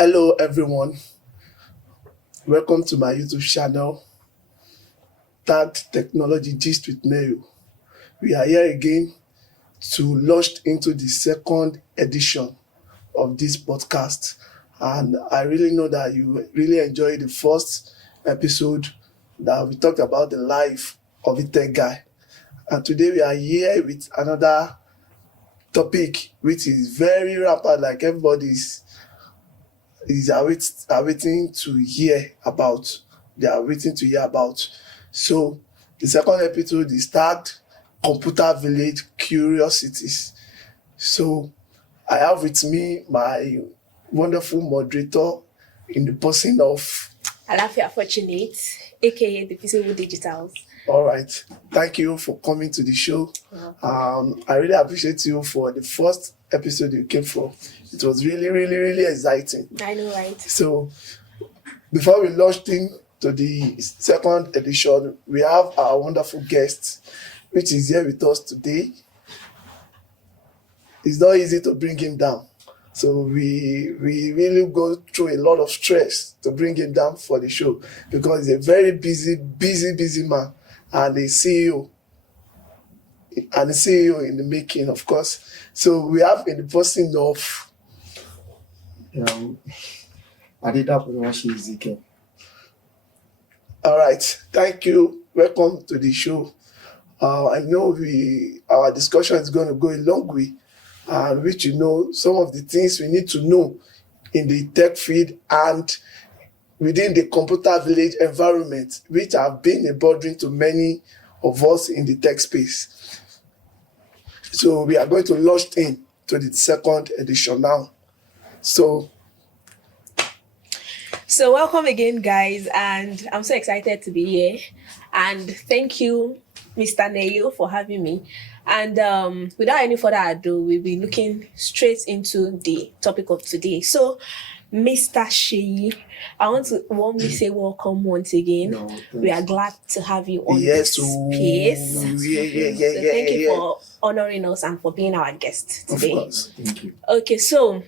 Hello, everyone. Welcome to my YouTube channel, tagged Technology Gist with Neo. We are here again to launch into the second edition of this podcast. And I really know that you really enjoyed the first episode that we talked about the life of a tech guy. And today we are here with another topic which is very rapid, like everybody is awaiting to hear about. They are waiting to hear about. So the second episode is tagged Computer Village Curiosities. So I have with me my wonderful moderator in the person of. Alafia Fortunate, aka the Visible Digitals. All right. Thank you for coming to the show. I really appreciate you for the first episode you came for. It was really, really, really exciting. I know, right? So before we launched into the second edition, we have our wonderful guest, which is here with us today. It's not easy to bring him down. So we really go through a lot of stress to bring him down for the show because he's a very busy man and a CEO. And a CEO in the making, of course. So we have in the person of Ezekiel. All right, thank you. Welcome to the show. I know our discussion is going to go a long way, and which some of the things we need to know in the tech field and within the computer village environment, which have been a burden to many of us in the tech space. So we are going to launch into the second edition now. So welcome again, guys, and I'm so excited to be here. And thank you, Mr. Neyo, for having me. And without any further ado, we'll be looking straight into the topic of today. So, Mr. Sheyi, I want to warmly say welcome once again. No, We are glad to have you on yes, this space. yeah, So thank you for honoring us and for being our guest Of today. course. Thank you. Okay, so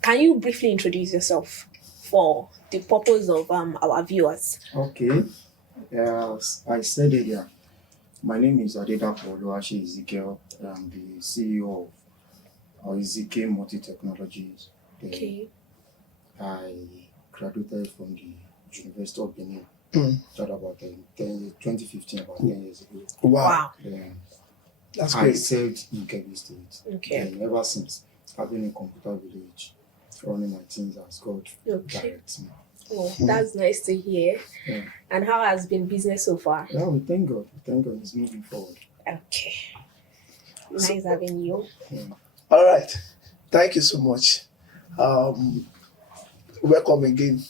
can you briefly introduce yourself for the purpose of our viewers? Okay. As I said earlier, my name is Adedapo Oluwaseyi Ezekiel. I'm the CEO of Ezekiel Multi Technologies. Okay. I graduated from the University of Benin. That about 2015, about 10 years ago. Wow. Then That's I great. served in Kebbi State. Okay. And ever since, I've been in computer village, running my things as God Okay. directs me. Well, that's nice to hear. Yeah. And how has been business so far? Yeah, we thank God. We thank God it's moving forward. Okay. Nice having you. Yeah. All right. Thank you so much. Welcome again.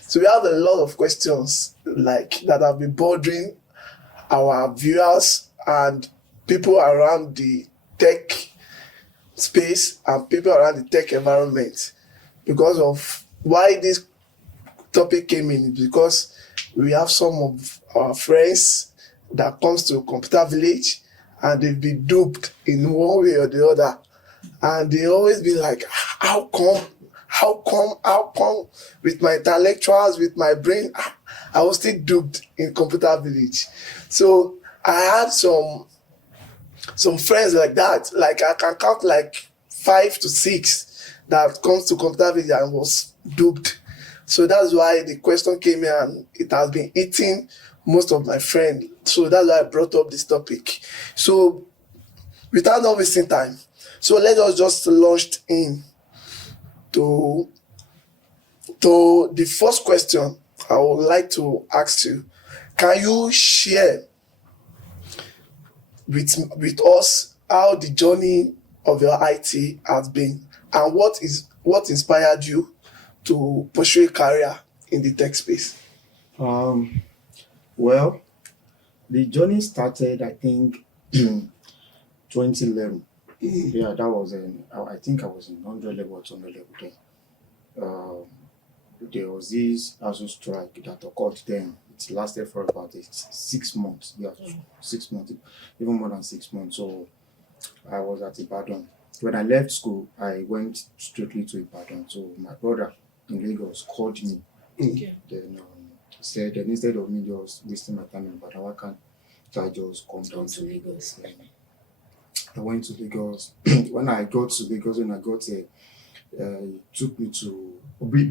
So we have a lot of questions that have been bothering our viewers and people around the tech space and people around the tech environment because of why this topic came in, because we have some of our friends that comes to computer village and they've been duped in one way or the other, and they always be like, how come with my intellectuals, with my brain, I was still duped in computer village. So I had some friends like that, like I can count like 5 to 6 that comes to computer village and was duped. So that's why the question came here and it has been eating most of my friends. So that's why I brought up this topic. So without not wasting time, so let us just launch in to the first question I would like to ask you. Can you share with us how the journey of your IT has been and what inspired you to pursue a career in the tech space? Well, the journey started, I think, in 2011. Yeah, that was I think I was in 100 level or 200 level then. There was this ASU strike that occurred then. It lasted for about 6 months. Yeah, 6 months, even more than 6 months. So I was at Ibadan. When I left school, I went strictly to Ibadan. So my brother in Lagos called me. Okay. Then said that instead of me just wasting my time in Ibadan, why can't I just come down to Lagos? I went to Lagos. When I got there, he took me to.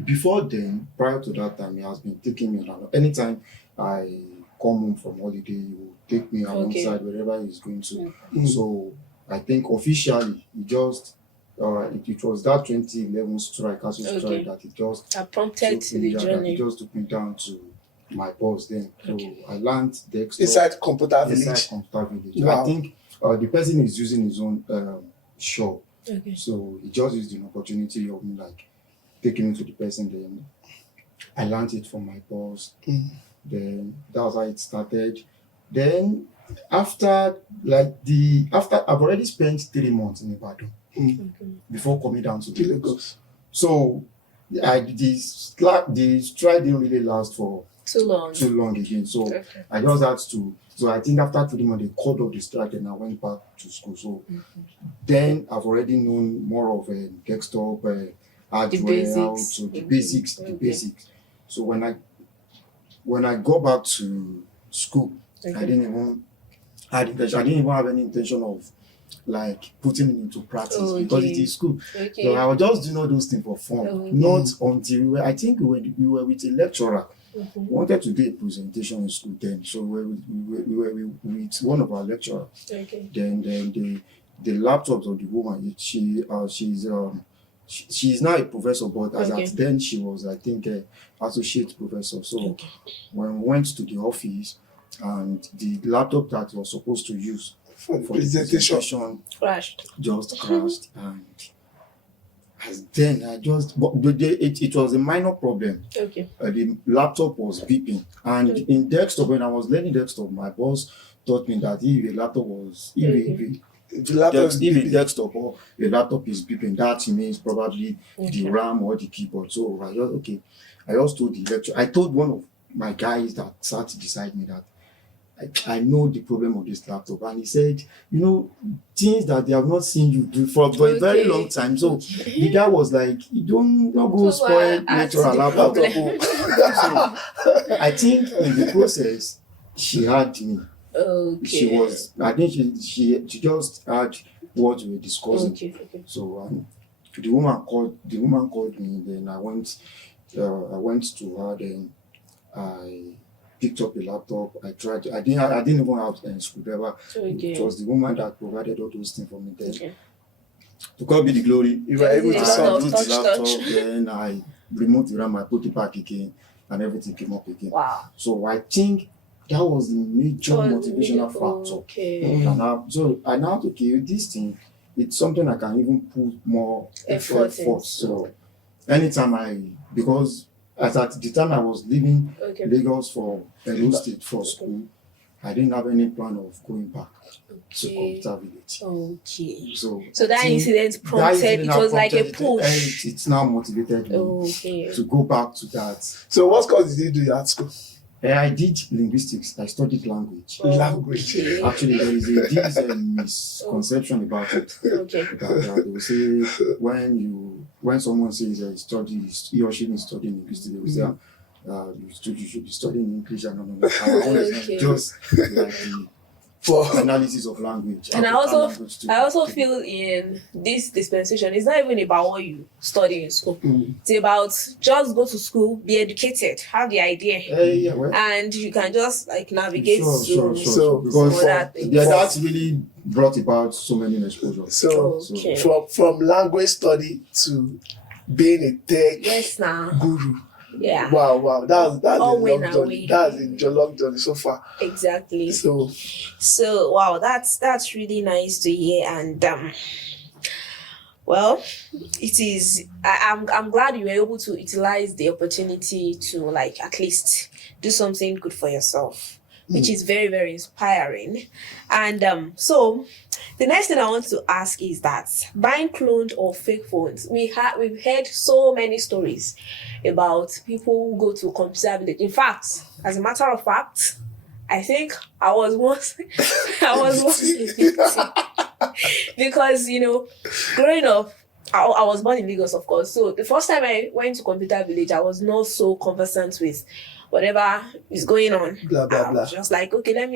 Before then, prior to that time, he has been taking me around. Anytime I come home from holiday, he will take me alongside wherever he's going to. So I think officially, he just it was that 2011 strike, ASU strike, that it just prompted to the journey. He just took me down to my boss then. So I learned desktop inside computer village. Wow. I think the person is using his own shop. Okay. So he just used the opportunity of me like taking me to the person. Then I learned it from my boss. Then that was how it started. Then after I've already spent 3 months in Ibadan before coming down to Lagos. So the strike didn't really last for too long again. So I just had to. So I think after 3 months, they called off the strike and I went back to school. So then I've already known more of a desktop, hardware, how to the basics. So when I go back to school, I didn't even have any intention of like putting it into practice because it is school. So I was just doing all those things for fun. Not until we were with a lecturer. We wanted to do a presentation in school then, so we were with one of our lecturers. Then the laptops of the woman, she's now a professor, but as at then she was, I think, associate professor. So when we went to the office, and the laptop that was supposed to use for the presentation just crashed, and as then it was a minor problem. The laptop was beeping, and in desktop, when I was learning desktop, my boss taught me that if a laptop was if a desktop or a laptop is beeping, that means probably the RAM or the keyboard. So I just told the lecturer. I told one of my guys that sat beside me that I know the problem of this laptop, and he said, things that they have not seen you do for a very long time. So the guy was like, "You don't go spoil lecturer laptop." So I think in the process, she had me. I think she just had what we were discussing. So the woman called me. Then I went to her. Then I picked up a laptop. I tried. I didn't even have a screwdriver. It was the woman that provided all those things for me. Then to God be the glory. You were able to solve the laptop. Then I removed the RAM. I put it back again, and everything came up again. Wow. So I think that was the major motivational factor. I now this thing, it's something I can even put more effort. So anytime because at the time I was leaving Lagos for Edo State for school, I didn't have any plan of going back to computer village. So that incident prompted, it was like a push. It's now motivated me to go back to that. So what course did you do at school? I did linguistics. I studied language. Actually, there is this misconception about it. That they will say when someone says he or she is studying linguistics, they will say you should be studying English and just like for analysis of language. And I also feel in this dispensation, it's not even about what you study in school. It's about just go to school, be educated, have the idea, and you can just like navigate through. So because that's really brought about so many exposures. So from language study to being a tech guru. Yeah. Wow. That's all a long journey. That's a long journey so far. Exactly. So wow, that's really nice to hear. And well, it is. I'm glad you were able to utilize the opportunity to like at least do something good for yourself, which is very, very inspiring. And so the next thing I want to ask is that buying cloned or fake phones, we've heard so many stories about people who go to computer village. In fact, as a matter of fact, I think I was once a victim. Because growing up, I was born in Lagos, of course. So the first time I went to Computer Village, I was not so conversant with whatever is going on. Blah, blah, I blah. was just like, okay, I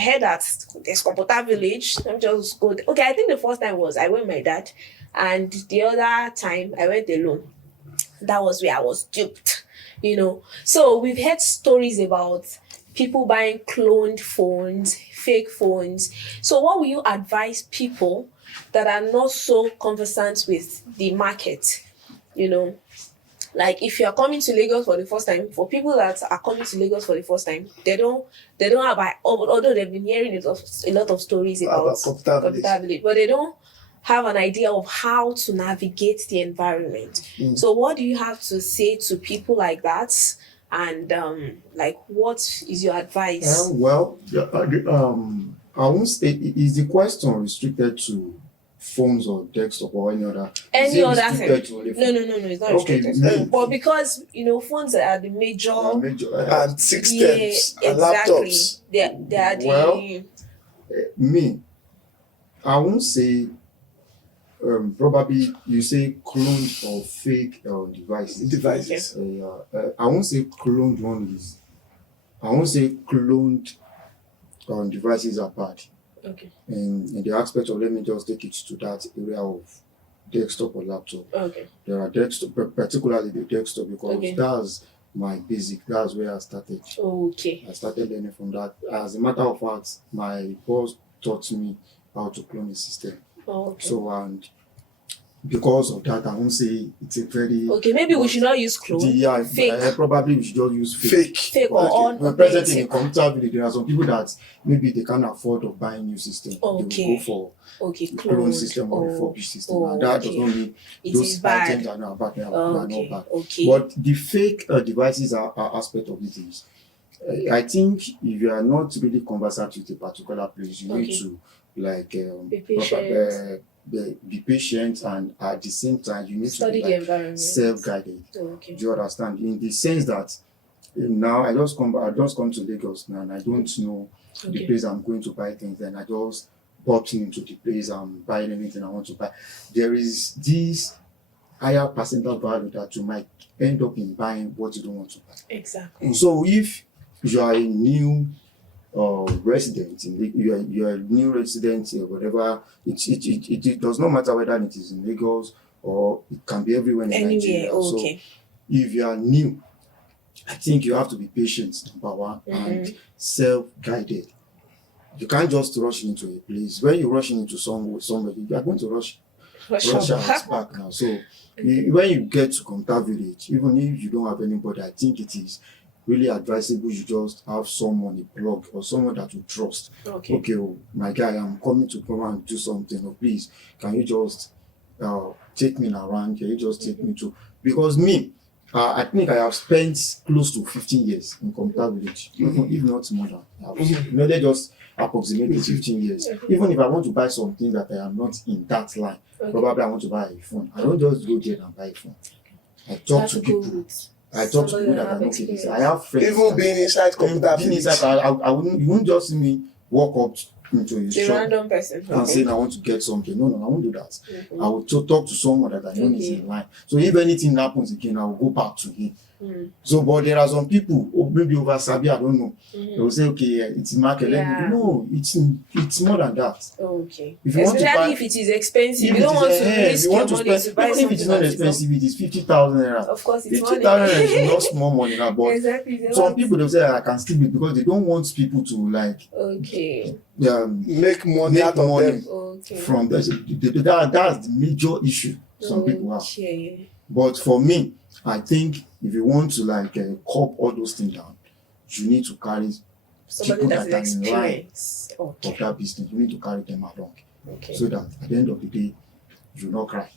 heard that there's Computer Village. Let me just go. Okay, I think the first time was I went with my dad, and the other time I went alone. That was where I was duped, So we've heard stories about people buying cloned phones, fake phones. So what will you advise people that are not so conversant with the market? Like if you are coming to Lagos for the first time, for people that are coming to Lagos for the first time, they don't have, although they've been hearing a lot of stories about Computer Village, but they don't have an idea of how to navigate the environment. So what do you have to say to people like that? And what is your advice? I won't say, is the question restricted to phones or desktop or any other thing? No, it's not restricted. But because phones are the major and systems and laptops. They are me, I won't say probably you say cloned or fake devices. I won't say cloned ones. I won't say cloned devices are bad. Okay. In the aspect of, let me just take it to that area of desktop or laptop. Okay. There are desktop, particularly the desktop, because that's my basic. That's where I started. Okay. I started learning from that. As a matter of fact, my boss taught me how to clone the system. Okay. So, and because of that, I won't say it's a very... Okay, maybe we should not use clone. Fake. Probably we should just use fake. Fake or When present in a Computer Village, there are some people that maybe they can't afford to buy new system. Okay. They will go for clone system or refurbished system. And that does not mean those items are not bad. They are not bad. Okay. But the fake devices are aspect of it is, I think if you are not really conversant with a particular place, you need to be patient, and at the same time you need study to the environment. Self-guided. Okay. Do you understand? In the sense that now I just come to Lagos now, and I don't know the place I'm going to buy things, and I just pop into the place and buy anything I want to buy. There is this higher percentage value that you might end up in buying what you don't want to buy. Exactly. So if you are a new resident, you are a new resident or whatever, it does not matter whether it is in Lagos or it can be everywhere in Nigeria. So if you are new, I think you have to be patient, number one, and self-guided. You can't just rush into a place. When you rush into somebody, you are going to rush out back now. So when you get to Computer Village, even if you don't have anybody, I think it is really advisable you just have someone, a plug, or someone that you trust. Okay, my guy, I'm coming to come and do something. Oh, please, can you just take me around? Can you just take me to? Because me, I think I have spent close to 15 years in Computer Village, if not more than. Let's just approximately 15 years. Even if I want to buy something that I am not in that line, probably I want to buy a phone. I don't just go there and buy a phone. I talk to people. I talk to people that are not kidding. I have friends. Even being inside Computer Village. I wouldn't. You won't just see me walk up into a shop random person and saying I want to get something. No, I won't do that. I will talk to someone that I know is in line. So if anything happens again, I will go back to him. So, but there are some people, maybe over Sabi, I don't know. They will say, okay, it's market. No, it's more than that. Okay. If you want to buy, if it is expensive, you don't want to risk your money to buy even if it's not expensive, it is 50,000 naira. Of course, it's 50,000 naira is not small money now. But some people they'll say I can still be because they don't want people to make money out of them. From that. That's the major issue some people have. But for me, I think if you want to cop all those things down, you need to carry people that are in line of that business. You need to carry them along, so that at the end of the day, you will not cry.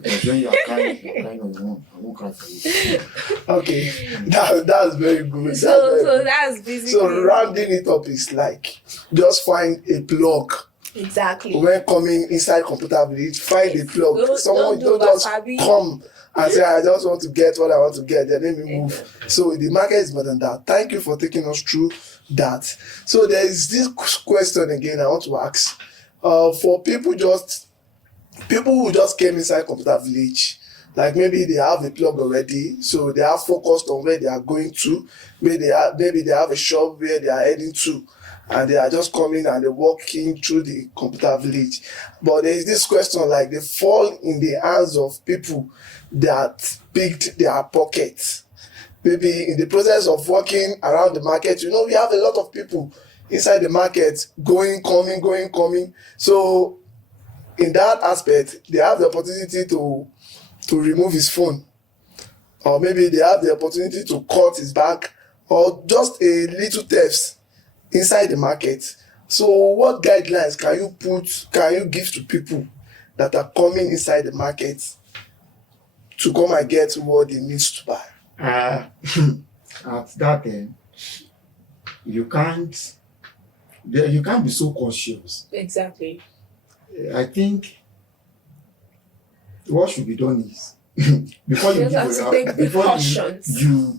Because when you are crying on your own, I won't cry for you. Okay, that's very good. So that's basically. So rounding it up is like just find a plug. Exactly. When coming inside Computer Village, find a plug. Someone don't just come and say, I just want to get what I want to get, then let me move. So the market is more than that. Thank you for taking us through that. So there is this question again I want to ask. For people just people who just came inside computer village, like maybe they have a plug already, so they are focused on where they are going to. Maybe they have a shop where they are heading to, and they are just coming and they're walking through the computer village. But there is this question, like they fall in the hands of people that picked their pockets. Maybe in the process of walking around the market, we have a lot of people inside the market going, coming. So in that aspect, they have the opportunity to remove his phone, or maybe they have the opportunity to cut his bag, or just a little thefts inside the market. So what guidelines can you give to people that are coming inside the market to come and get what they need to buy? At that end, you can't be so cautious. Exactly. I think what should be done is before you You have to take precautions. you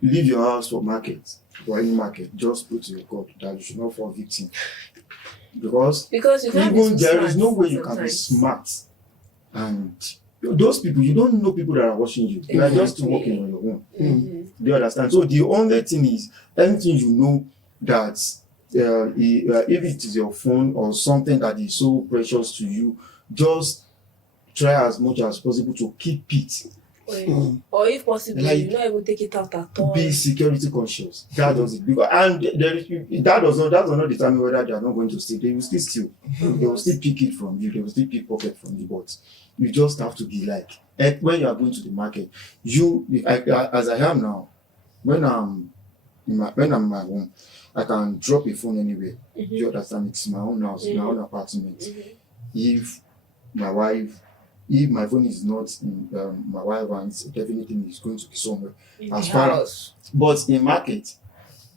leave your house for market or any market, just put to your God that you should not fall victim. Because you can't even be there is no smart way you can be sometimes. smart, and those people, you don't know people that are watching you. You are just Exactly. walking on your own. Mhm. Do you understand? So the only thing is, anything you know that if it is your phone or something that is so precious to you, just try as much as possible to keep it. Or if possible, Like, you not even take it out at all. Be security conscious. That does it. Because, and that does not determine whether they are not going to steal. They will still steal. They will still pick it from you. They will still pickpocket from you. But you just have to be like, when you are going to the market, as I am now, when I'm in my home, I can drop a phone anywhere. Do you understand? It's my own house, my own apartment. If my phone is not in my wife, and definitely is going to be somewhere. As far as, but in market,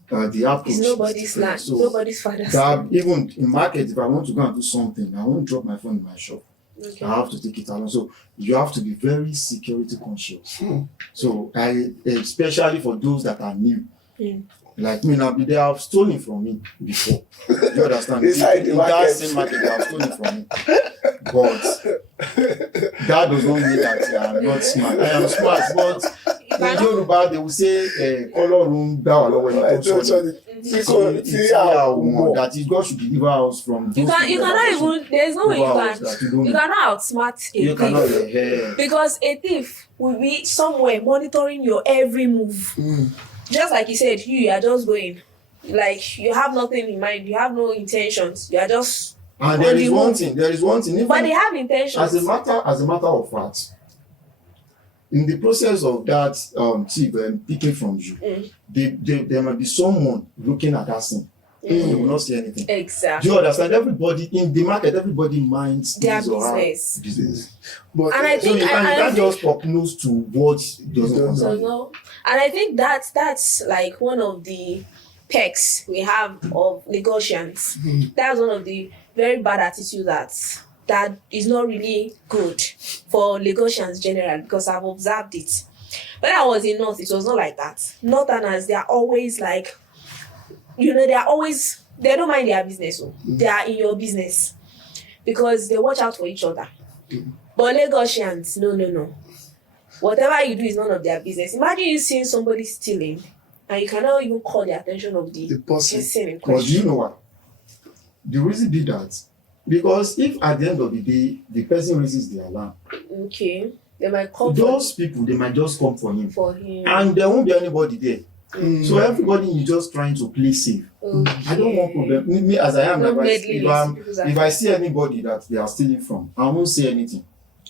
the approach It's nobody's land, so nobody's father's that land. even in market, if I want to go and do something, I won't drop my phone in my shop. Okay. I have to take it along. So you have to be very security conscious. So especially for those that are new. Like me now, they have stolen from me before. You understand? Inside the in market. that same market, they have stolen from me. But that does not mean that I am not smart. I am smart, but in Yoruba they will say, "Ọlọ́run dá wa lọ́wọ́ ẹni tó sọnù." That is, God should deliver us from those You cannot even. There's no way you cannot outsmart a thief, because a thief will be somewhere monitoring your every move. Just like you said, you are just going, like you have nothing in mind, you have no intentions, you are just. And there is one thing. But they have intentions. As a matter of fact, in the process of that thief picking from you, there might be someone looking at that scene. They will not see anything. Exactly. Do you understand? Everybody in the market, everybody minds their his or her business. business. But And I So think you can't just pop nose to what doesn't So concern you. no, and I think that's like one of the perks we have of Lagosians. That's one of the very bad attitude that is not really good for Lagosians generally, because I've observed it. When I was in North, it was not like that. Northerners, they are always like, they don't mind their business. They are in your business because they watch out for each other. But Lagosians, no. Whatever you do is none of their business. Imagine you seeing somebody stealing and you cannot even call the attention of the person in But do question. you know what? The reason be that because if at the end of the day the person raises the alarm, Okay. They might call those people they might just come for him, for him. and there won't be anybody there. So everybody is just trying to play safe. Okay. I don't want problem. Me as I am, Don't like, meddle with people's if I see anybody that they are stealing from, I won't say anything.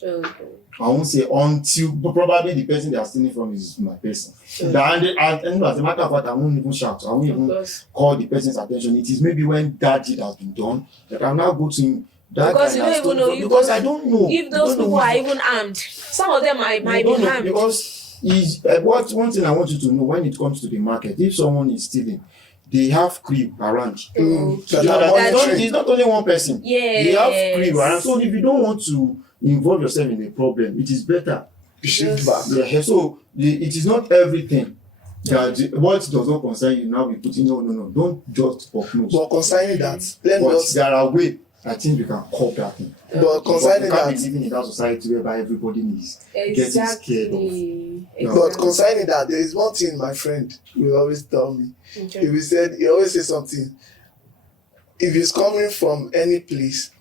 Okay. I won't say until probably the person they are stealing from is my person. And as a matter of fact, I won't even shout. I won't even Because call the person's attention. It is maybe when that deed has been done that I'm now go to him. That Because guy you has don't even know stolen if because those- I don't know. if those You don't people know are who- even armed, some of them might you be don't know, armed. because one thing I want you to know when it comes to the market, if someone is stealing, they have creep around. Okay. It's not only one person. They have creep around. Yes. So if you don't want to involve yourself in a problem, it is better. you shift Yes. back. Yeah, so it is not everything that what does not concern you now be putting no. Don't just pop nose. But concerning that, let me But just there are ways I think we can cop that thing. But But we concerning can't that, be living in that society whereby everybody is getting scared of. but concerning that, there is one thing my friend will always tell me. He always say something. If he's coming from any place,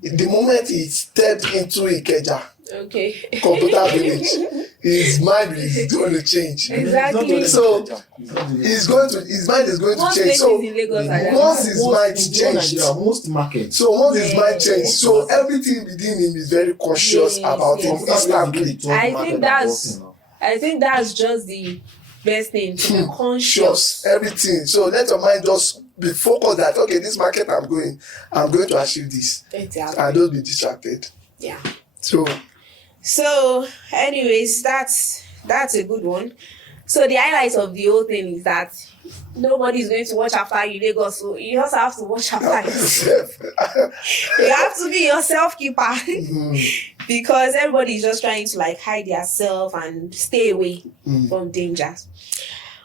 the moment he stepped into Ikeja, computer village, his mind is going to change. Exactly. So his mind is going to change. So once his mind changed, most markets. so once his mind changed, so everything within him is very conscious about it instantly. I think that's just the best thing, to be conscious. Everything. So let your mind just be focused that okay, this market I'm going to achieve this. Exactly. And don't be distracted. Yeah. So anyways, that's a good one. So the highlight of the whole thing is that nobody's going to watch after you, Lagos. So you just have to watch after yourself. You have to be your self-keeper. Because everybody's just trying to like hide yourself and stay away from dangers.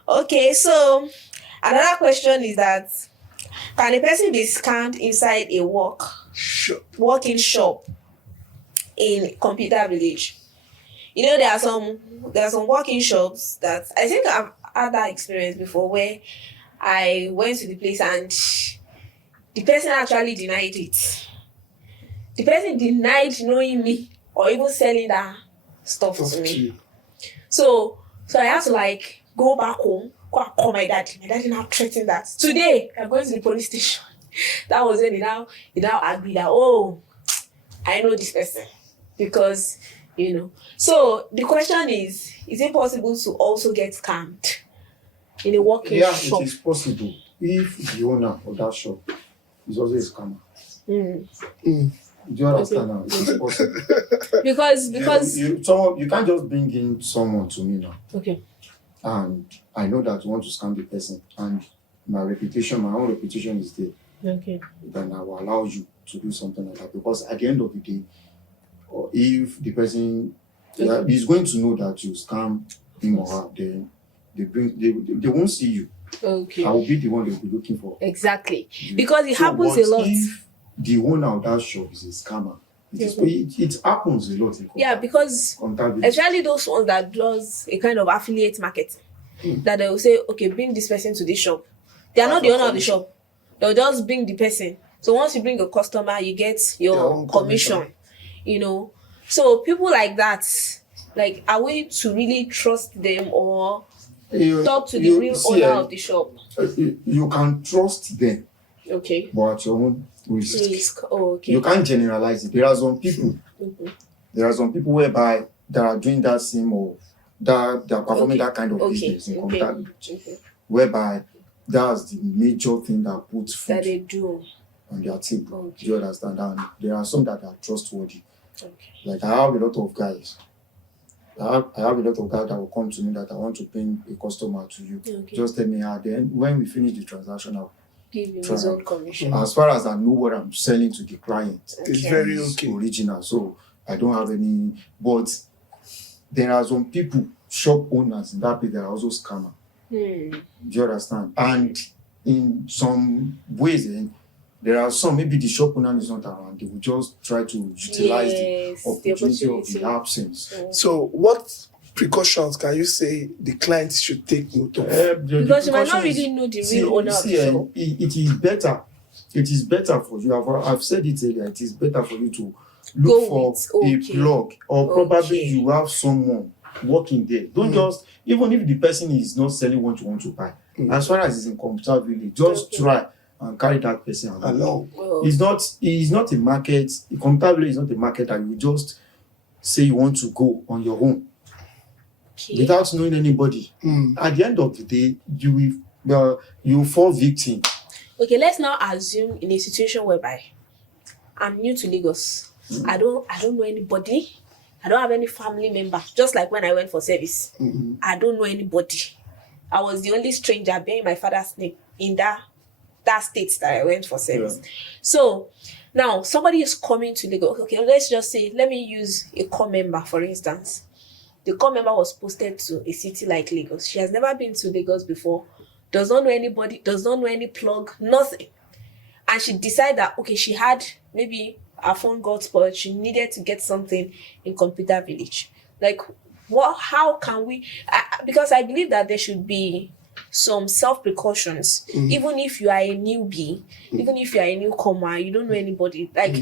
Okay, so another question is that, can a person be scammed inside a walk-in shop in computer village? You know, there are some walk-in shops that I think I've had that experience before, where I went to the place and the person actually denied it. The person denied knowing me or even selling that stuff to me. So I had to like go back home, go and call my daddy. My daddy now threatened that today I'm going to the police station. That was when he now agreed that, oh, I know this person. Because, you know. So the question is it possible to also get scammed in a walk-in shop? Yeah, it is possible if the owner of that shop is also a scammer. Do you understand now? It's possible. Because you can't just bring in someone to me now. Okay. And I know that you want to scam the person, and my own reputation is there. Okay. Then I will allow you to do something like that, because at the end of the day, or if the person is going to know that you scam him or her, then they won't see you. Okay. I will be the one they will be looking for. Exactly. Because it happens a lot. If the owner of that shop is a scammer, it happens a lot. Yeah, because especially those ones that does a kind of affiliate marketing, that they will say, okay, bring this person to this shop. They are not the owner of the shop. They'll just bring the person. So once you bring a customer, you get your commission. You know, so people like that, like, are we to really trust them or talk to the real owner of the shop? You can trust them, okay, but at your own risk. Oh, okay. You can't generalize it. There are some people. There are some people whereby they are doing that same or that they are performing that kind of business in computer, whereby that's the major thing that puts food that they do on their table. Do you understand? And there are some that are trustworthy. Okay. Like I have a lot of guys. I have a lot of guys that will come to me that I want to bring a customer to you. Okay. Just tell me how. Then when we finish the transaction, I'll give you his own commission. As far as I know what I'm selling to the client, it's very okay. Original. So I don't have any. But there are some people, shop owners in that place, that are also scammer. Do you understand? And in some ways, there are some, maybe the shop owner is not around, they will just try to utilize the opportunity of the absence. So what precautions can you say the client should take note of? Because you might not really know the real owner of the shop. It is better. It is better for you. I've said it earlier. It is better for you to look for a plug, or probably you have someone working there. Don't just, even if the person is not selling what you want to buy, as far as it's in computer village, just try and carry that person along. It's not a market. Computer village is not a market that you just say you want to go on your own without knowing anybody. At the end of the day, you will fall victim. Okay, let's now assume in a situation whereby I'm new to Lagos. I don't know anybody. I don't have any family member. Just like when I went for service, I don't know anybody. I was the only stranger bearing my father's name in that state that I went for service. Yeah. So now somebody is coming to Lagos. Okay, let's just say, let me use a core member for instance. The core member was posted to a city like Lagos. She has never been to Lagos before, does not know anybody, does not know any plug, nothing. And she decided that, okay, she had maybe her phone got spoiled, she needed to get something in Computer Village. Like, how can we, because I believe that there should be some self precautions, even if you are a newbie, even if you are a newcomer, you don't know anybody, like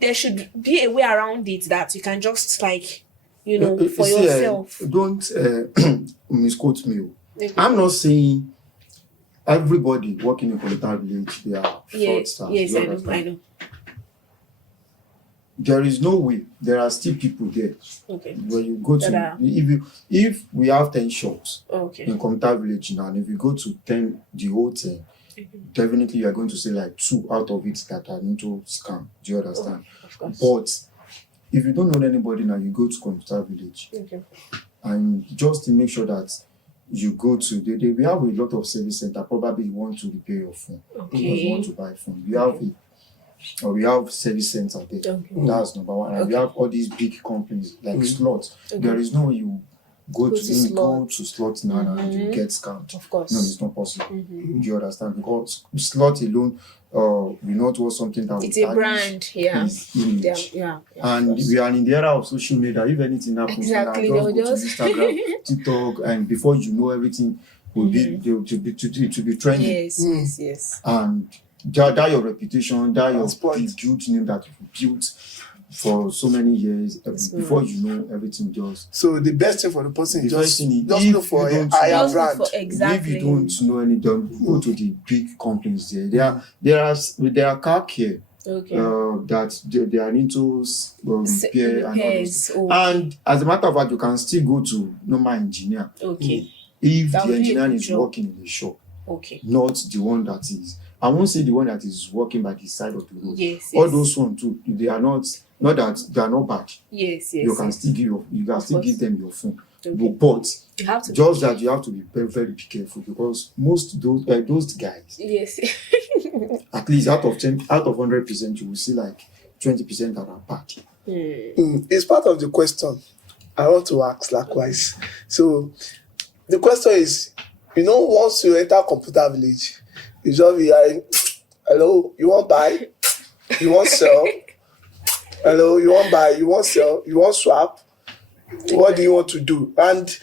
there should be a way around it that you can just, like, for See, yourself. don't misquote me. Okay. I'm not saying everybody working in Computer Village, they are Yes, fraudsters. yes, You I know, understand? I know. There is no way. There are still people there. Okay. When you go to, That are- if we have 10 shops Okay. in Computer Village now, and if you go to 10, the whole 10, definitely you are going to see like 2 out of it that are into scam. Do you understand? Of course. But if you don't know anybody now, you go to Computer Village Okay. and just to make sure that you go to, we have a lot of service center. Probably you want to repair your phone, because you want to buy a phone. We have service center there. Okay. That's number one. And we have all these big companies like slots. Okay. There is no way you go Go to to slot. slots now and you get scammed. Of course. No, it's not possible. Do you understand? Because slot alone will not was something that will It's a tarnish brand, yeah. his image. Yeah. And of course. we are in the era of social media. If anything happens, Exactly, now, they'll just just- go to Instagram, TikTok, and before you know, everything will be to be trending. Yes. And that your reputation, that your Spoiled. good name that you built for so many years, before you know, everything just. So the best thing for the person is The first thing is, just if look for you a don't higher Just look brand. for exactly. If you don't know any, don't go to the big companies there. There are car care Okay. that they are into repair and all those Repairs. things. Oh, And as a matter of fact, you can still go to normal engineer okay. if That the would be a engineer good is job. working in the shop, Okay. not the one that is. I won't say the one that is working by the side of the road. Yes. All those ones too, they are not that they are not bad. Yes. You can still give them your phone. Okay. But You have to. just that you have to be very, very careful, because most those guys, Yes. at least out of 100%, you will see like 20% that are bad. It's part of the question I want to ask likewise. So the question is, once you enter Computer Village, you just be hearing, hello, you want buy? You want sell? Hello, you want buy? You want sell? You want swap? What do you want to do? And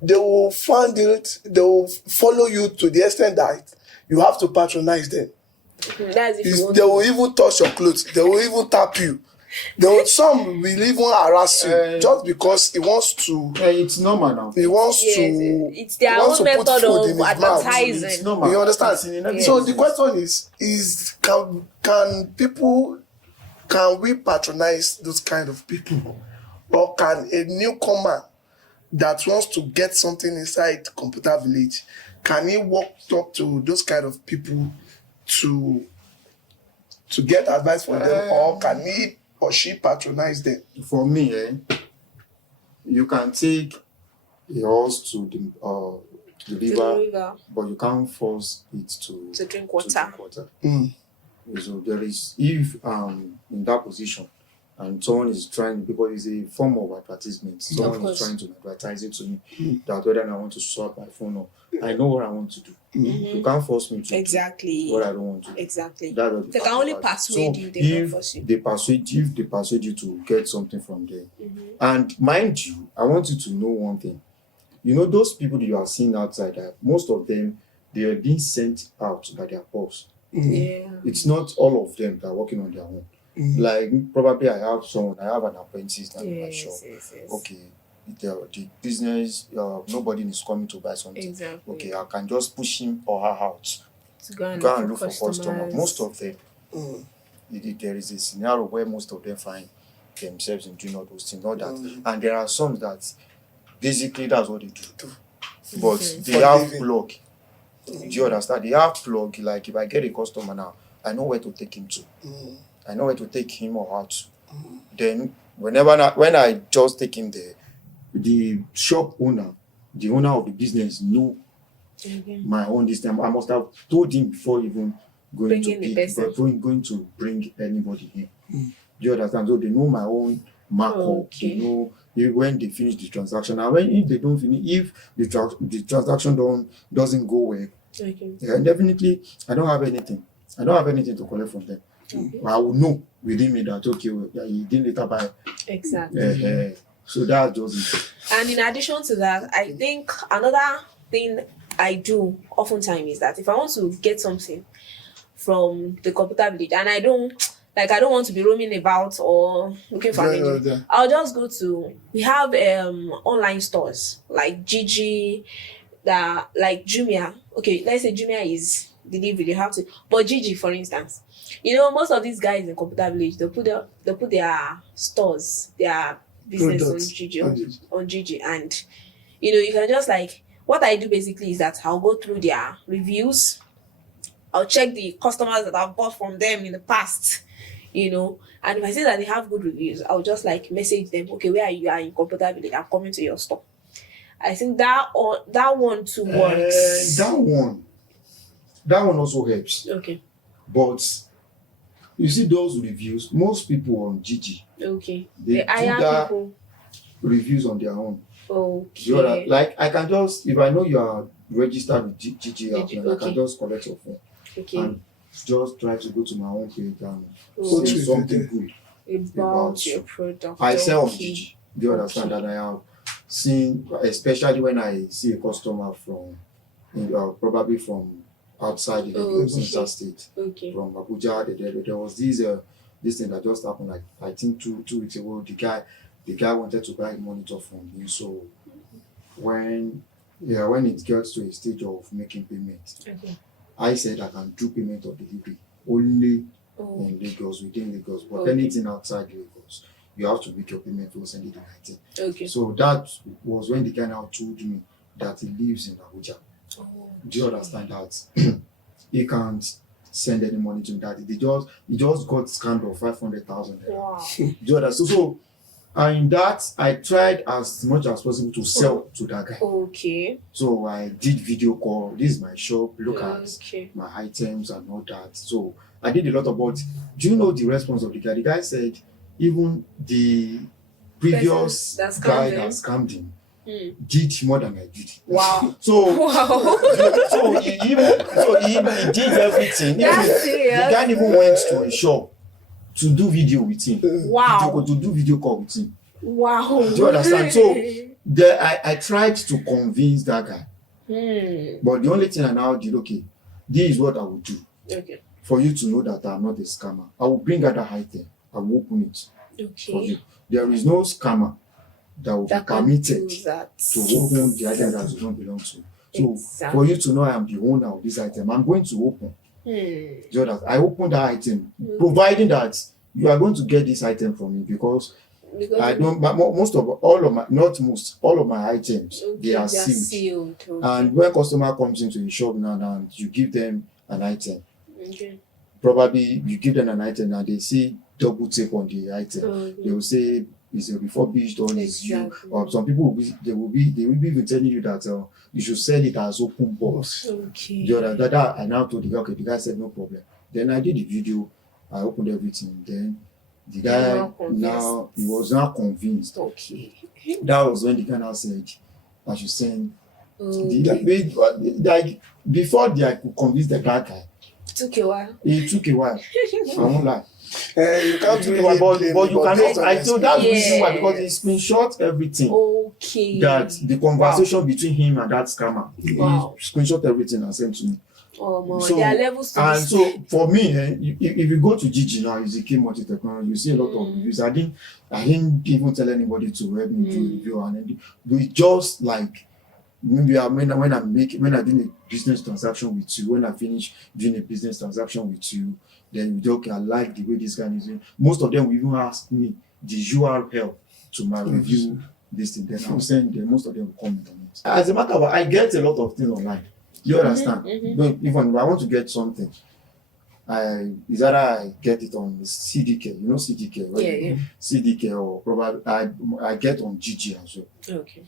they will follow you to the extent that you have to patronize them. That's if you want They to. will even touch your clothes. They will even tap you. Some will even harass you just because he wants to. It's normal now. He wants Yes, to. it's their he wants own to put method food of in his mouth. advertising. It's normal. You understand? It's in every So the business. question is can we patronize those kind of people, or can a newcomer that wants to get something inside Computer Village, can he walk up to those kind of people to get advice from them, or can he or she patronize them? For me, you can take a horse to the river, but you can't force it to drink water. So there is, if in that position and someone is trying, because it's a form of advertisement, someone is trying to advertise it to me that whether I want to swap my phone or I know what I want to do. You can't force me to Exactly. do what I don't want to do. Exactly. That's what They can only persuade you, they can't force you. They persuade you to get something from there. And mind you, I want you to know one thing. Those people that you are seeing outside, most of them, they are being sent out by their boss. Yeah. It's not all of them that are working on their own. Like probably I have an apprentice now in my shop. Yes. Okay, the business, nobody is coming to buy something. Exactly. Okay, I can just push him or her out. To go and Look for customers. Most of them, there is a scenario where most of them find themselves in doing all those things. Not that, and there are some that basically that's what they do. But they have plug. Do you understand? They have plug. Like if I get a customer now, I know where to take him to. I know where to take him or her to. Then when I just take him there, the shop owner, the owner of the business, know my own this time. I must have told him before even going to bring anybody in. Do you understand? So they know my own markup. They know when they finish the transaction. And if they don't finish, if the transaction doesn't go well, definitely I don't have anything. I don't have anything to collect from them. Okay. I will know within me that okay, well, yeah, he didn't later buy. Exactly. So that's just it. And in addition to that, I think another thing I do oftentimes is that if I want to get something from the computer village and I don't want to be roaming about or looking for an Going on agent, there. I'll just go to we have online stores like Gigi, that like Jumia. Okay, let's say Jumia is delivery, you have to, but Gigi, for instance, most of these guys in computer village, they put their stores, their business on Products. Gigi, On Gigi. on Gigi, and you can just like what I do basically is that I'll go through their reviews. I'll check the customers that I've bought from them in the past, and if I see that they have good reviews, I'll just like message them, okay, where are you? Are in computer village? I'm coming to your store. I think that one too works. That one also helps. Okay. But you see those reviews, most people on Gigi, Okay. they do hire that people. reviews on their own. Okay. Like I can just, if I know you are registered with Gigi app, Gigi, then I can okay. just collect your phone Okay. and just try to go to my own page and Oh. say Review something there. good. About your product. I sell on Okay. Gigi. Do you understand Okay. that I have seen, especially when I see a customer probably from outside the Okay. state, Okay. from Abuja. There was this thing that just happened, like I think 2 weeks ago. The guy wanted to buy a monitor from me. So when it gets to a stage of making payment, Okay. I said I can do payment of delivery only Oh. in Lagos, within Lagos. But Okay. anything outside Lagos, you have to make your payment to send it in writing. Okay. So that was when the guy now told me that he lives in Abuja. Oh. Do you understand that? He can't send any money to that. He just got scammed of 500,000. Wow. Do you understand? So in that, I tried as much as possible to sell to that guy. Okay. So I did video call. This is my shop. Look at Okay. my items and all that. So I did a lot of, but do you know the response of the guy? The guy said even the previous Person that scammed guy him. that scammed him Hmm. did more than I did. Wow. So Wow. so he did everything. That's The serious. guy even went to a shop to do video with him. Wow. To do video call with him. Wow. Do you understand? So I tried to convince that guy. But the only thing I now did, okay, this is what I will do. Okay. For you to know that I'm not a scammer. I will bring out that item. I will open it for you. Okay. There is no scammer that will be That can permitted do that. to open the item that does not belong to. So Exactly. for you to know I am the owner of this item, I'm going to open. So that I open that item, providing that you are going to get this item from me, because I don't. But all of my items, they are sealed. Okay. And when customer comes into the shop now and you give them an item, Okay. probably you give them an item and they see double tape on the item. Okay. They will say it's a refurbished or it's you. Exactly. Or some people will be even telling you that you should sell it as open box. Okay. That I now told the guy, okay, the guy said no problem. Then I did the video, I opened everything. Then the guy he was now convinced. Okay. That was when the guy now said I should send Okay. like before I could convince the guy. Took a while. It took a while. I won't lie. You can't Took a really while, blame but you me, cannot. based on I told that's the reason why, because he Yes. screenshot everything. Okay. That the conversation between him and that scammer. Wow. He screenshot everything and sent to me. Oh man, So- there are levels to And this. so for me, if you go to Gigi now, it's a key multi-technology, you see a lot of reviews. I didn't even tell anybody to help me do a review, and then we just like maybe when I do a business transaction with you, when I finish doing a business transaction with you, then you do, okay, I like the way this guy is doing. Most of them will even ask me the URL to my review this thing. Then I'll send them. Most of them will comment on it. As a matter of fact, I get a lot of things online. You understand? But even if I want to get something, is either I get it on CDK, you know CDK, right? Yeah. CDK, or probably I get on GG as well. Okay.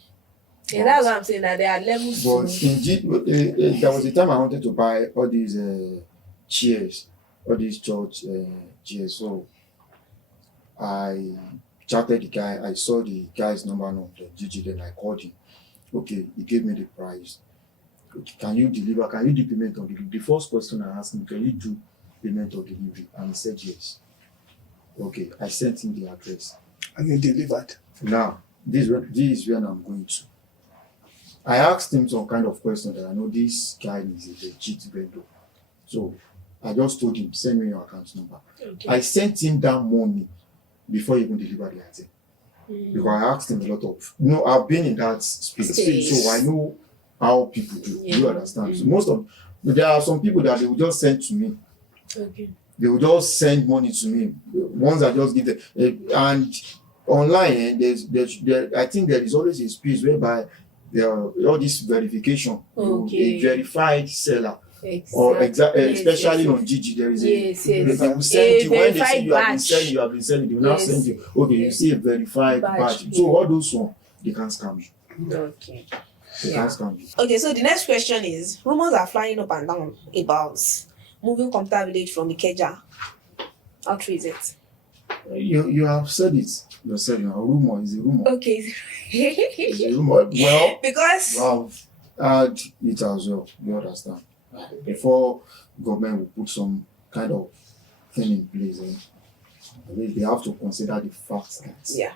Yeah, that's what I'm saying, that there are levels But to. in there was a time I wanted to buy all these chairs, all these church chairs. So I chatted the guy. I saw the guy's number on the GG. Then I called him. Okay, he gave me the price. Okay, can you deliver? Can you do payment on the first question I asked him? Can you do payment or delivery? And he said yes. Okay, I sent him the address. And you delivered. Now, this is when I'm going to. I asked him some kind of question that I know this guy is a legit vendor. So I just told him, send me your account number. Okay. I sent him that money before he even delivered the item. Because I asked him a lot of, I've been in that space, so I know how people do. Yeah. You understand? So there are some people that they will just send to me. Okay. They will just send money to me. Once I just give them, and online, I think there is always a space whereby there are all this verification. Okay. A verified seller. Exactly. Or especially on Gigi, there is yes. they will send you when they see you Verified have been selling, they will now send you, okay, you see a verified badge. So all those ones, they can scam you. Okay. They can scam you. Okay, so the next question is, rumors are flying up and down about moving Computer Village from Ikeja. How true is it? You have said it yourself. A rumor is a rumor. Okay. It's a rumor. Well, Because we have had it as well. You understand? Before government will put some kind of thing in place, they have to consider the fact that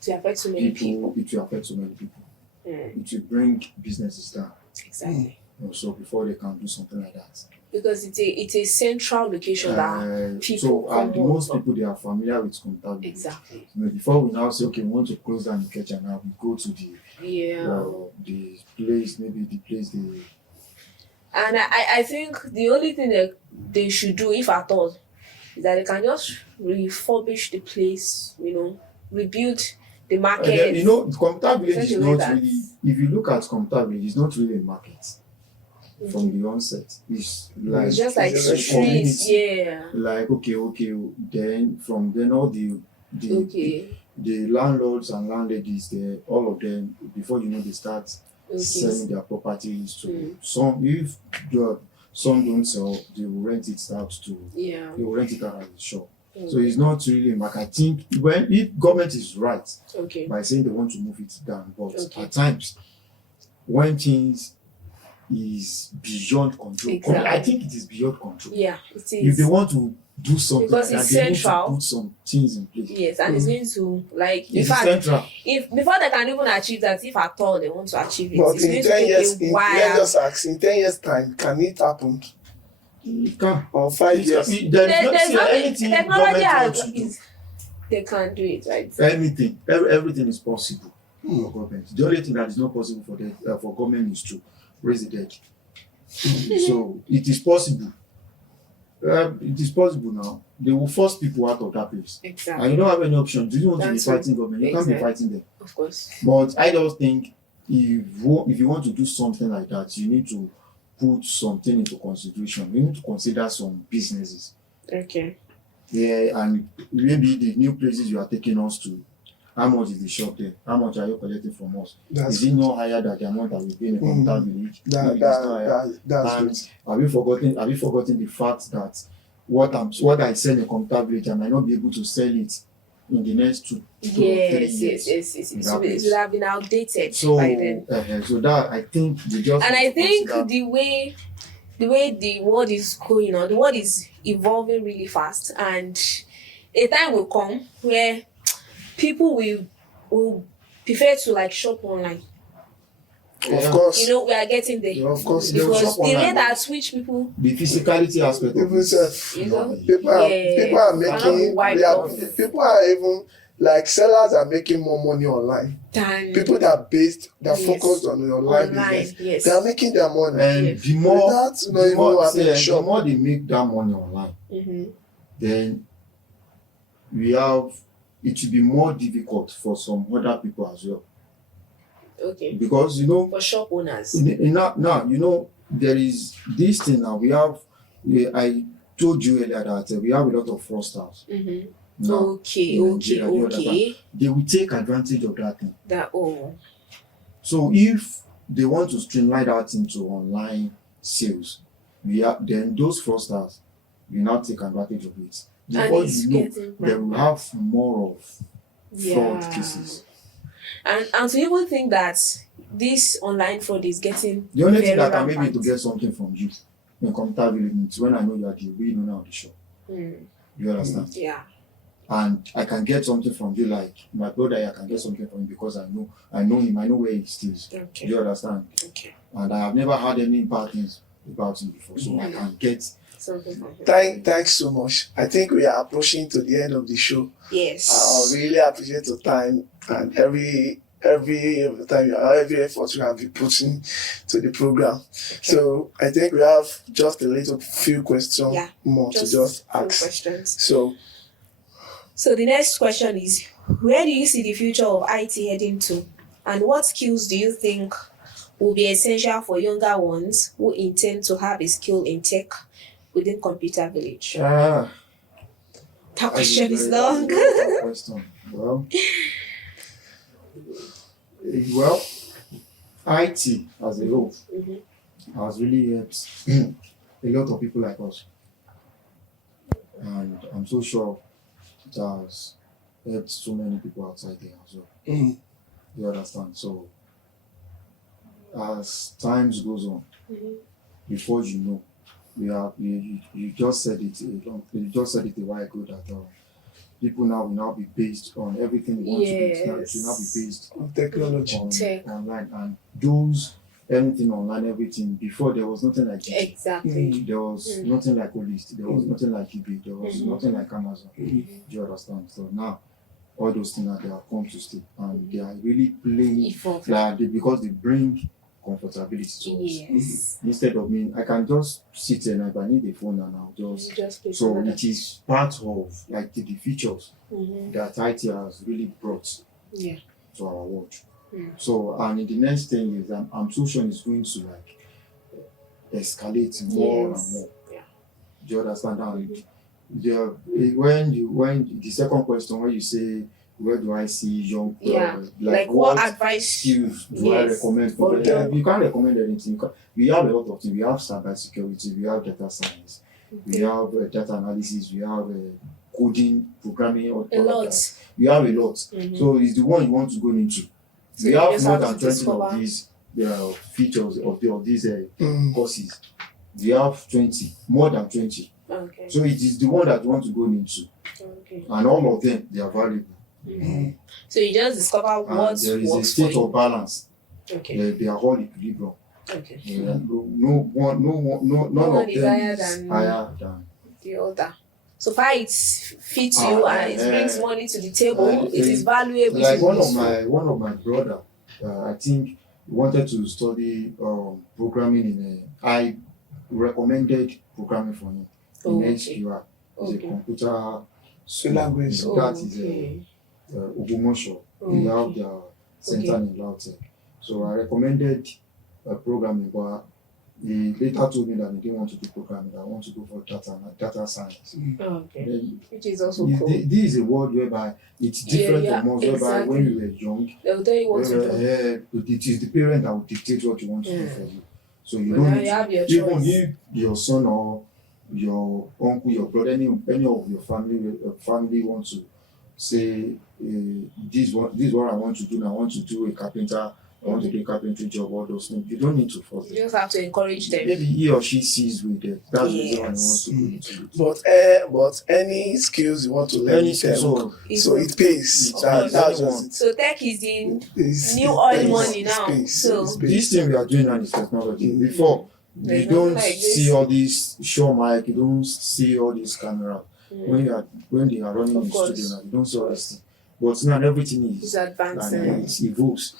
to affect so many people. It will affect so many people. Mm, It will bring businesses down. exactly. So before they can do something like that. Because it's a central location that people so and come most on. people, they are familiar with computer. Exactly. Before we now say, okay, we want to close down the kitchen now, we go to the place, maybe the place they. And I think the only thing that they should do, if at all, is that they can just refurbish the place, rebuild the market. Computer Village is Something not like that. really. If you look at Computer Village, it's not really a market from the onset. It's like It's just like it's a streets, yeah. like okay. Then from then all the landlords and landladies there, all of them, before they start selling their properties to some. If some don't sell, they will rent it out to. Yeah. They will rent it out as a shop. So it's not really a market. I think if government is right by saying they want to move it down, but at times when things is beyond control, Exactly. I think it is beyond control. Yeah, it is. If they want to do something Because like it's that, they need central. to put some things in place. Yes, and it's going to in It's fact, central. if before they can even achieve that, if at all they want to achieve it, But it's in going 10 to years, take a while. let's just ask, in 10 years' time, can it happen? It can. Or 5 years? There's nothing. anything Technology government wants to do. they can't do it, right? Anything, everything is possible for government. The only thing that is not possible for government is to raise the dead. So it is possible. It is possible now. They will force people out of that place. Exactly. And you don't have any option. Do you want That's to be fighting government? You can't be fighting them. Of course. But I just think if you want to do something like that, you need to put something into consideration. You need to consider some businesses. Okay. Yeah, and maybe the new places you are taking us to, how much is the shop there? How much are you collecting from us? Is it not higher than the amount that we pay in a Computer Village? Maybe it's not higher. That's And good. have you forgotten the fact that what I sell in Computer Village, I might not be able to sell it in the next 2 or 3 years. Yes. It would have been outdated So, by then. so that I think we just. And need I to think consider- the way the world is going on, the world is evolving really fast, and a time will come where people will prefer to shop online. Of course. We are getting there. Yeah, of course. They will Because shop the online. rate at which people, the physicality aspect of Even it. self, you know, people are making, people are even sellers are making more money online. than People that Yes. focused on the online business, yes. they are making their money. And Yes. the more That's not even having a the shop. more they make that money online, Mm-hmm. then it will be more difficult for some other people as well. Okay. Because For shop owners. now there is this thing now. I told you earlier that we have a lot of fraudsters Mm-hmm. now. Okay. in Nigeria, you understand? They will take advantage of that thing. So if they want to streamline that into online sales, then those fraudsters will now take advantage of it. Before it's you know, getting they will have more of fraud Yeah. cases. And to even think that this online fraud is getting The only thing very that can make me rampant. to get something from you in computability, it's when I know you are the real owner of the shop. You understand? Yeah. And I can get something from you, like my brother. I can get something from him because I know him. I know where he stays. Okay. You understand? Okay. And I have never had any bad things about him before, so I can get Something from him. Thanks so much. I think we are approaching to the end of the show. Yes. I really appreciate your time and every time every effort you have been putting to the program. So I think we have just a little few questions more to just few ask. questions. So the next question is, where do you see the future of IT heading to? And what skills do you think will be essential for younger ones who intend to have a skill in tech within Computer Village? That question is long. Question. Well, IT as a whole has really helped a lot of people like us, and I'm so sure it has helped so many people outside there as well. You understand? So as times goes on, before you know, you just said it a while ago that people now will now be based on everything they want to do. Now it will now be based on technology, online, and those anything online, everything. Before there was nothing like it. Exactly. There was nothing like Olist. There was nothing like eBay. There was nothing like Amazon. Do you understand? So now all those things they have come to stay, and they are really playing because they bring comfortability to us. Instead of me, I can just sit there and if I need a phone and I'll just so it is part of like the features that IT has really brought to our world. So and in the next 10 years, I'm so sure it's going to like escalate more and more. Do you understand? And when the second question, when you say where do I see young people? Like what advice skills do I recommend for them? You can't recommend anything. We have a lot of things. We have cybersecurity, we have data science, we have data analysis, we have coding, programming, all that. We have a lot. So it's the one you want to go into. So we have more than 20 of these features of these courses. We have 20, more than 20. Okay. So it is the one that you want to go into. Okay. And all of them, they are valuable. So you just discover what there is a state of balance. Okay. They are all equilibrium. Okay. None of them is higher than the other. So far it fits you and it brings money to the table. It is valuable. Like one of my brother, I think he wanted to study programming in I recommended programming for him in HQR. It's a computer language. That is Ogumosho. We have the center in Lautech. So I recommended programming, but he later told me that he didn't want to do programming. I want to go for data science. Then, which is also cool. This is a world whereby it's different from us. Whereby when we were young, they'll tell you what to do. It is the parent that will dictate what you want to do for you. So you don't need have your even choice. if your son or your uncle, your brother, any of your family wants to say this is what I want to do. Now I want to do a carpenter. I want to do a carpentry job. All those things. You don't need to force them. You just have to encourage them. Maybe he or she sees with it. That's the reason why he wants to go into it. But any skills you want to learn, so it pays. That's just it. So tech is the new oil money now. So this thing we are doing now is technology. Before you don't see all these show mic, you don't see all these camera. When they are running in the studio now, you don't see all this thing. But now everything is advancing. And it evolves.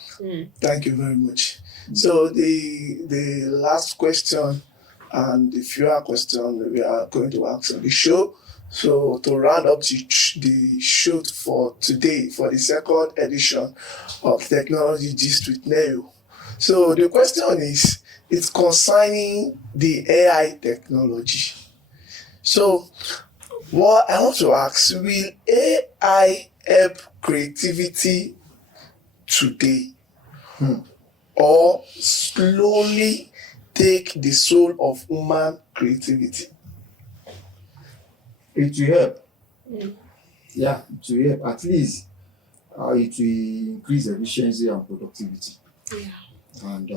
Thank you very much. So the last question and the fewer question we are going to ask on the show. So to round up the show for today, for the second edition of Technology Gist with Neo. So the question is, it's concerning the AI technology. So what I want to ask, will AI help creativity today or slowly take the soul of human creativity? It will help. Yeah, it will help. At least it will increase efficiency and productivity. Yeah. And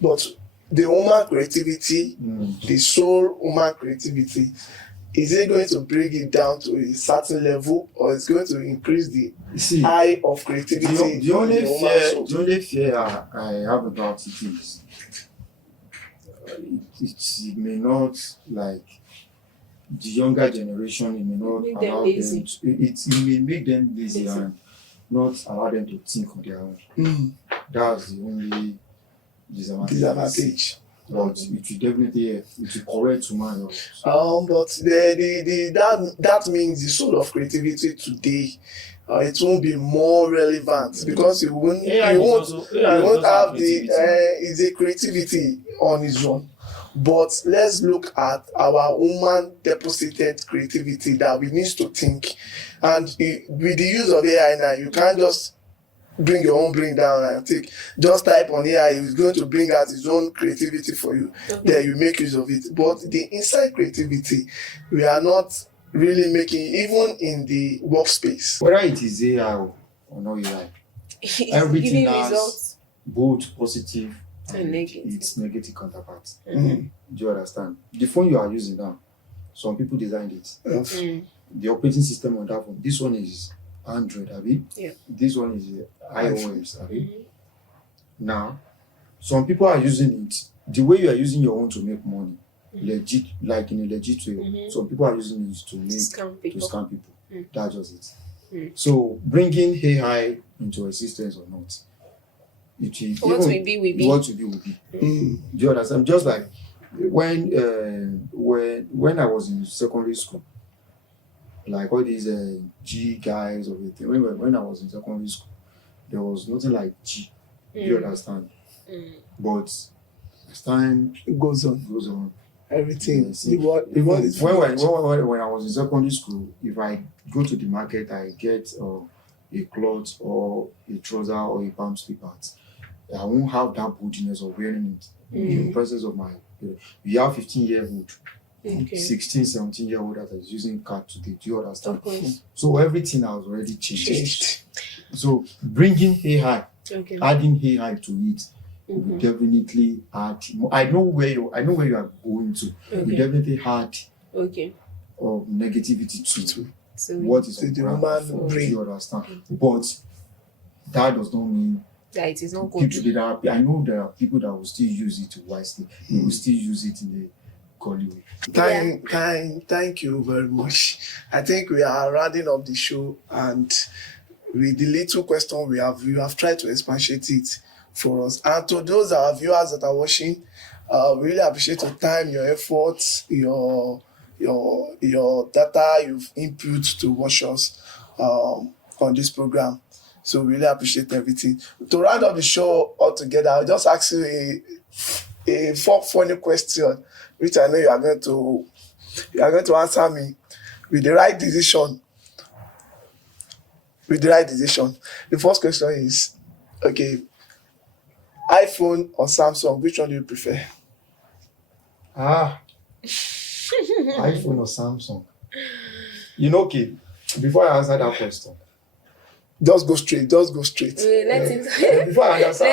but the human creativity, the soul human creativity, is it going to bring it down to a certain level, or is it going to increase the eye of creativity? The only fear I have about it is it may not, like, the younger generation, it may not Make them allow lazy. them to, it may make them lazy and not allow them to think on their own. That's the only disadvantage. But it will definitely it will correct tomorrow. But that means the soul of creativity today, it won't be more relevant because you won't have the creativity on its own. But let's look at our human deposited creativity that we need to think. And with the use of AI now, you can't just bring your own brain down and think. Just type on AI, it's going to bring out its own creativity for you. Then you make use of it. But the inside creativity, we are not really making, even in the workspace. Whether it is AI or not AI, everything has results. both positive and its negative counterparts. Do you understand? The phone you are using now, some people designed it. The operating system on that phone, this one is Android, abi? Yeah. This one is iOS, abi? Now, some people are using it the way you are using your own to make money, legit, like in a legit way. Some people are using it to Scam people. That's just it. So bringing AI into existence or not, it will What will be. What will be. Do you understand? Just like when I was in secondary school, like all these G guys or everything. When I was in secondary school, there was nothing like G. Do you understand? But as time goes on. Everything. Yes, when I was in secondary school, if I go to the market, I get a cloth or a trouser or a palm slippers. I won't have that boldness of wearing it in the presence of my parents. We have 15-year-old, 16, 17-year-old that is using card today. Do you understand? Of course. So everything has already changed. So bringing AI, adding AI to it, will definitely add more. I know where you are going to. We definitely add negativity to what is the human brain. You understand? But that does not mean that it is not good. I know there are people that will still use it wisely. They will still use it in a godly way. Thank you very much. I think we are rounding up the show, and with the little question we have tried to expatiate it for us. And to those our viewers that are watching, really appreciate your time, your efforts, your data you've input to watch us on this program. So really appreciate everything. To round up the show altogether, I'll just ask you a funny question, which I know you are going to answer me with the right decision. The first question is, okay, iPhone or Samsung, which one do you prefer? iPhone or Samsung? Okay, before I answer that question, just go straight. Before I answer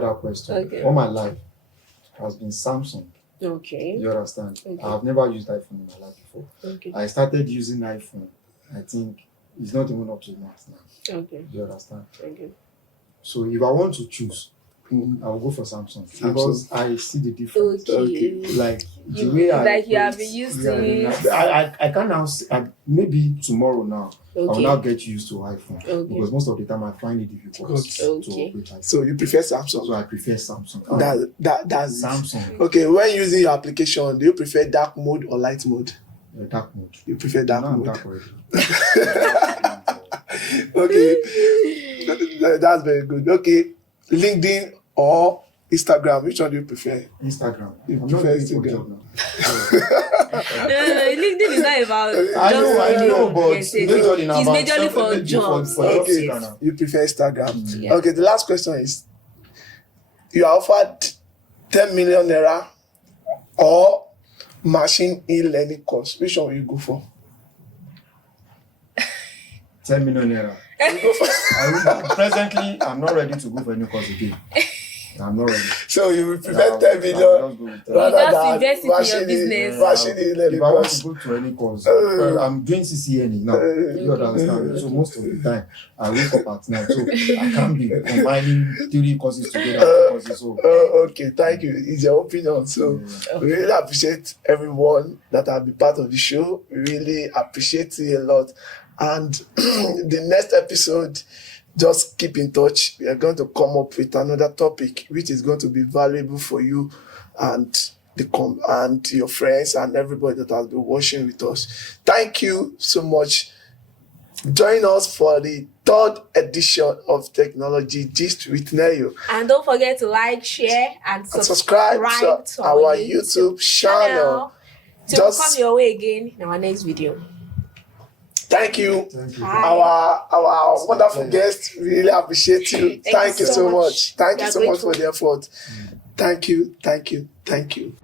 that question, all my life has been Samsung. Okay. You understand? I have never used iPhone in my life before. I started using iPhone, I think it's not even up to months now. You understand? So if I want to choose, I will go for Samsung because I see the difference. Like the way you have been used to it. I can now maybe tomorrow now I will now get used to iPhone because most of the time I find it difficult to operate iPhone. So you prefer Samsung? So I prefer Samsung. That's Samsung. Okay, when using your application, do you prefer dark mode or light mode? Dark mode. You prefer dark mode. Dark already. Okay, that's very good. Okay, LinkedIn or Instagram, which one do you prefer? Instagram. You prefer Instagram? LinkedIn is not about I know, but it's majorly for jobs. You prefer Instagram. Okay, the last question is, you are offered 10 million naira or machine e-learning course. Which one will you go for? 10 million naira. Presently, I'm not ready to go for any course again. I'm not ready. So you will prevent 10 I'll million just go with 10. rather just than invest it in your bashing business. bashing in the If I want course. to go to any course, well, I'm doing CCNE now. You understand? So most of the time, I wake up at night. So I can't be combining 3 courses together. 2 courses. So Okay, thank you. It's your opinion. So we really appreciate everyone that have been part of the show. We really appreciate it a lot. And the next episode, just keep in touch. We are going to come up with another topic which is going to be valuable for you and and your friends and everybody that has been watching with us. Thank you so much. Join us for the 3rd edition of Technology Gist with Neyo. And don't forget to like, share, and Subscribe to our YouTube channel. To come your way again in our next video. Thank you. thank you. Bye. Our wonderful guest. We really appreciate you. Thank you so much. Thank We you are so much grateful. for the effort. Thank you.